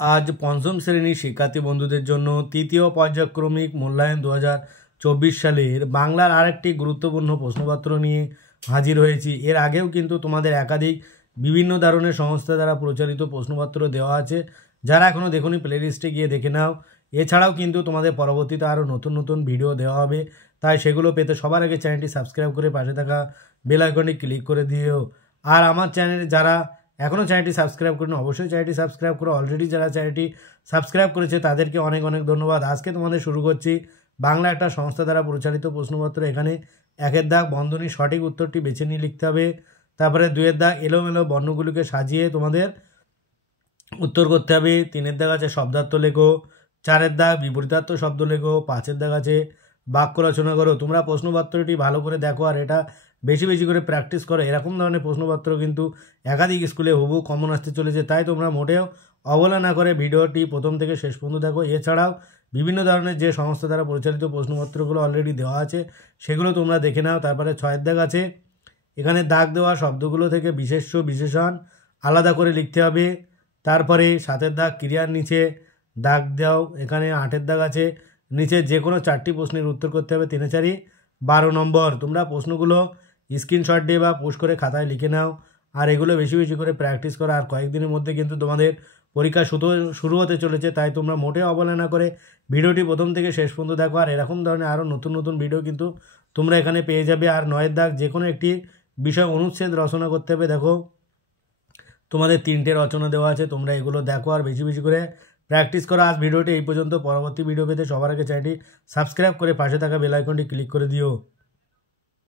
আজ পঞ্চম শ্রেণীর শিক্ষার্থী বন্ধুদের জন্য তৃতীয় পর্যায়ক্রমিক মূল্যায়ন 2024 সালের বাংলার আরেকটি গুরুত্বপূর্ণ প্রশ্নপত্র নিয়ে হাজির হয়েছি। এর আগেও কিন্তু তোমাদের একাধিক বিভিন্ন ধরনের সংস্থা দ্বারা পরিচালিত প্রশ্নপত্র দেওয়া আছে, যারা এখনও দেখোনি প্লেলিস্টে গিয়ে দেখে নাও। এছাড়াও কিন্তু তোমাদের পরবর্তীতে আরও নতুন নতুন ভিডিও দেওয়া হবে, তাই সেগুলো পেতে সবার আগে চ্যানেলটি সাবস্ক্রাইব করে পাশে থাকা বেল আইকনটি ক্লিক করে দিও। আর আমার চ্যানেলে যারা এখনও চ্যানেলটি সাবস্ক্রাইব করুন, অবশ্যই চ্যানেলটি সাবস্ক্রাইব করো। অলরেডি যারা চ্যানেলটি সাবস্ক্রাইব করেছে তাদেরকে অনেক অনেক ধন্যবাদ। আজকে তোমাদের শুরু করছি বাংলা একটা সংস্থা দ্বারা পরিচালিত প্রশ্নপত্র। এখানে 1-এর দাগ বন্ধনী সঠিক উত্তরটি বেছে নিয়ে লিখতে হবে। তারপরে 2-এর দাগ এলোমেলো বর্ণগুলিকে সাজিয়ে তোমাদের উত্তর করতে হবে। 3-এর দাগ আছে শব্দার্থ লেখো। 4-এর দাগ বিপরীতার্থ শব্দ লেখো। 5-এর দাগ আছে বাক্য রচনা করো। তোমরা প্রশ্নপত্রটি ভালো করে দেখো আর এটা বেশি বেশি করে প্র্যাকটিস করো। এরকম ধরনের প্রশ্নপত্র কিন্তু একাধিক স্কুলে হুবহু কমন আসতে চলেছে, তাই তোমরা মোটেও অবহেলা না করে ভিডিওটি প্রথম থেকে শেষ পর্যন্ত দেখো। এছাড়াও বিভিন্ন ধরনের যে সংস্থা দ্বারা পরিচালিত প্রশ্নপত্রগুলো অলরেডি দেওয়া আছে সেগুলো তোমরা দেখে নাও। তারপরে 6-এর দাগ আছে, এখানে দাগ দেওয়া শব্দগুলো থেকে বিশেষ্য বিশেষণ আলাদা করে লিখতে হবে। তারপরে 7-এর দাগ ক্রিয়ার নিচে দাগ দাও। এখানে 8-এর দাগ আছে, নিচে যে কোনো 4টি প্রশ্নের উত্তর করতে হবে। 3-4 12 নম্বর। তোমরা প্রশ্নগুলো স্ক্রিনশট দিয়ে বা পোস্ট করে খাতায় লিখে নাও আর এগুলো বেশি বেশি করে প্র্যাকটিস করো। আর কয়েকদিনের মধ্যে কিন্তু তোমাদের পরীক্ষা শুরু হতে চলেছে, তাই তোমরা মোটেও অবহেলা না করে ভিডিওটি প্রথম থেকে শেষ পর্যন্ত দেখো। আর এরকম ধরনের আরও নতুন নতুন ভিডিও কিন্তু তোমরা এখানে পেয়ে যাবে। আর 9-এর দাগ যে কোনো একটি বিষয় অনুচ্ছেদ রচনা করতে হবে। দেখো তোমাদের 3টে রচনা দেওয়া আছে, তোমরা এগুলো দেখো আর বেশি বেশি করে প্র্যাকটিস করো। আজ ভিডিওটি এই পর্যন্ত। পরবর্তী ভিডিও পেতে সবার আগে চ্যানেলটি সাবস্ক্রাইব করে পাশে থাকা বেল আইকনটি ক্লিক করে দিও।